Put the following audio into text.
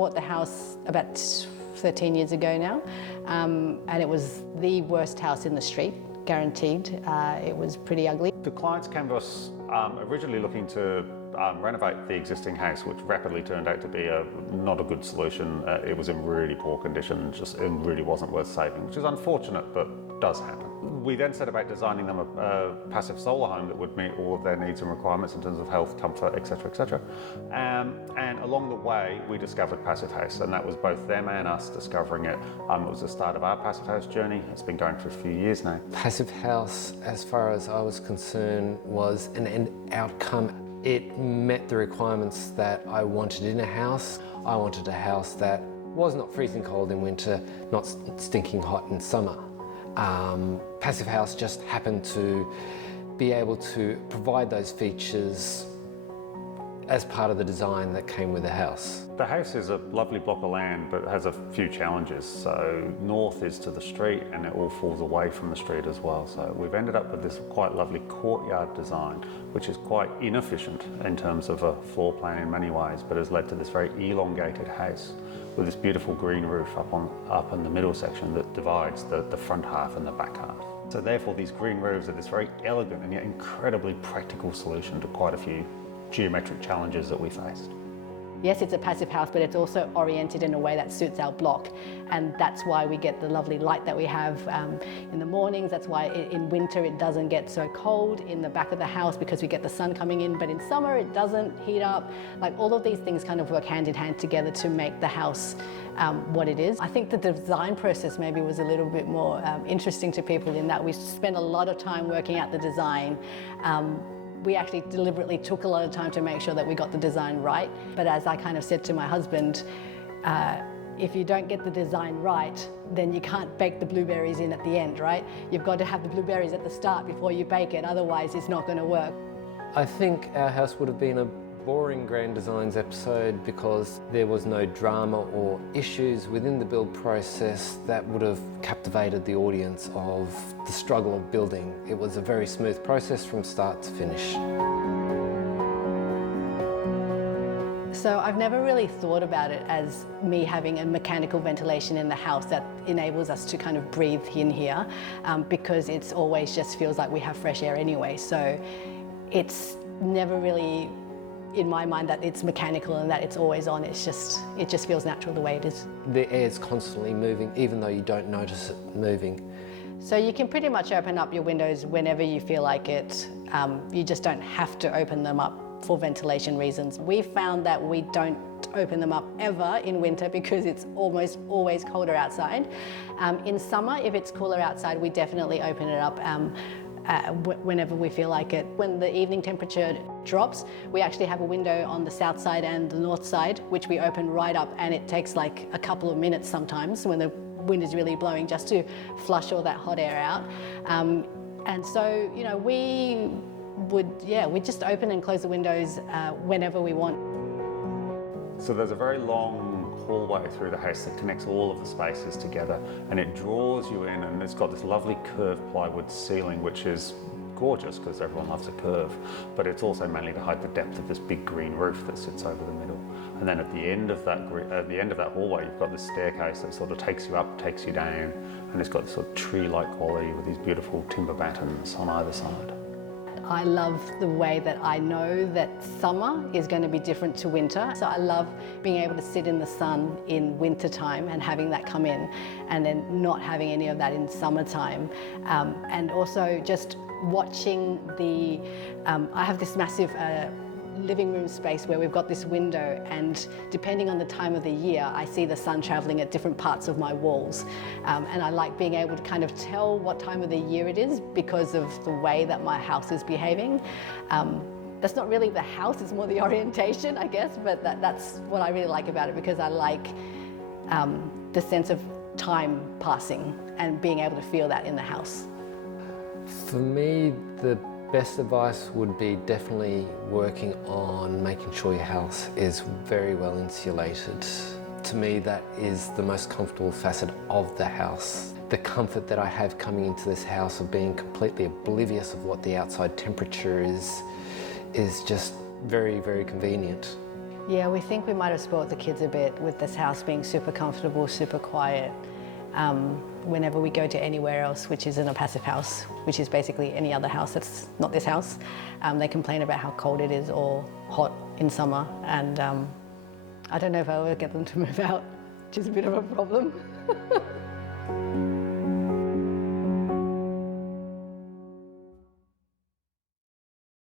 bought the house about 13 years ago now, and it was the worst house in the street, guaranteed. It was pretty ugly. The clients came to us originally looking to renovate the existing house, which rapidly turned out to be not a good solution. It was in really poor condition, it really wasn't worth saving, which is unfortunate, but does happen. We then set about designing them a passive solar home that would meet all of their needs and requirements in terms of health, comfort, etc., etc. And along the way, we discovered PassivHouse, and that was both them and us discovering it. It was the start of our PassivHouse journey. It's been going for a few years now. PassivHouse, as far as I was concerned, was an end outcome. It met the requirements that I wanted in a house. I wanted a house that was not freezing cold in winter, not stinking hot in summer. PassivHouse just happened to be able to provide those features as part of the design that came with the house. The house is a lovely block of land, but has a few challenges. So north is to the street, and it all falls away from the street as well. So we've ended up with this quite lovely courtyard design, which is quite inefficient in terms of a floor plan in many ways, but has led to this very elongated house with this beautiful green roof up in the middle section that divides the front half and the back half. So therefore these green roofs are this very elegant and yet incredibly practical solution to quite a few geometric challenges that we faced. Yes, it's a passive house, but it's also oriented in a way that suits our block, and that's why we get the lovely light that we have in the mornings. That's why in winter it doesn't get so cold in the back of the house because we get the sun coming in, but in summer it doesn't heat up. Like, all of these things kind of work hand in hand together to make the house what it is. I think the design process maybe was a little bit more interesting to people in that we spent a lot of time working out the design. We actually deliberately took a lot of time to make sure that we got the design right. But as I kind of said to my husband, if you don't get the design right, then you can't bake the blueberries in at the end, right? You've got to have the blueberries at the start before you bake it, otherwise it's not going to work. I think our house would have been a boring Grand Designs episode because there was no drama or issues within the build process that would have captivated the audience of the struggle of building. It was a very smooth process from start to finish. So I've never really thought about it as me having a mechanical ventilation in the house that enables us to kind of breathe in here, because it's always just feels like we have fresh air anyway. So it's never really in my mind that it's mechanical and that it's always on. It just feels natural the way it is. The air is constantly moving, even though you don't notice it moving. So you can pretty much open up your windows whenever you feel like it. You just don't have to open them up for ventilation reasons. We found that we don't open them up ever in winter because it's almost always colder outside. In summer, if it's cooler outside, we definitely open it up whenever we feel like it. When the evening temperature drops, we actually have a window on the south side and the north side, which we open right up, and it takes like a couple of minutes sometimes when the wind is really blowing just to flush all that hot air out. And so, you know, we just open and close the windows whenever we want. So there's a very long hallway through the house that connects all of the spaces together, and it draws you in, and it's got this lovely curved plywood ceiling, which is gorgeous because everyone loves a curve, but it's also mainly to hide the depth of this big green roof that sits over the middle. And then at the end of that hallway, you've got this staircase that sort of takes you up, takes you down, and it's got this sort of tree-like quality with these beautiful timber battens on either side. I love the way that I know that summer is going to be different to winter. So I love being able to sit in the sun in winter time and having that come in, and then not having any of that in summertime. And also just watching I have this massive living room space where we've got this window, and depending on the time of the year, I see the sun traveling at different parts of my walls. And I like being able to kind of tell what time of the year it is because of the way that my house is behaving. That's not really the house, it's more the orientation, I guess, but that's what I really like about it, because I like the sense of time passing and being able to feel that in the house. For me, the best advice would be definitely working on making sure your house is very well insulated. To me, that is the most comfortable facet of the house. The comfort that I have coming into this house of being completely oblivious of what the outside temperature is just very, very convenient. Yeah, we think we might have spoilt the kids a bit with this house being super comfortable, super quiet. Whenever we go to anywhere else, which isn't a passive house, which is basically any other house that's not this house, they complain about how cold it is or hot in summer, and I don't know if I'll ever get them to move out, which is a bit of a problem.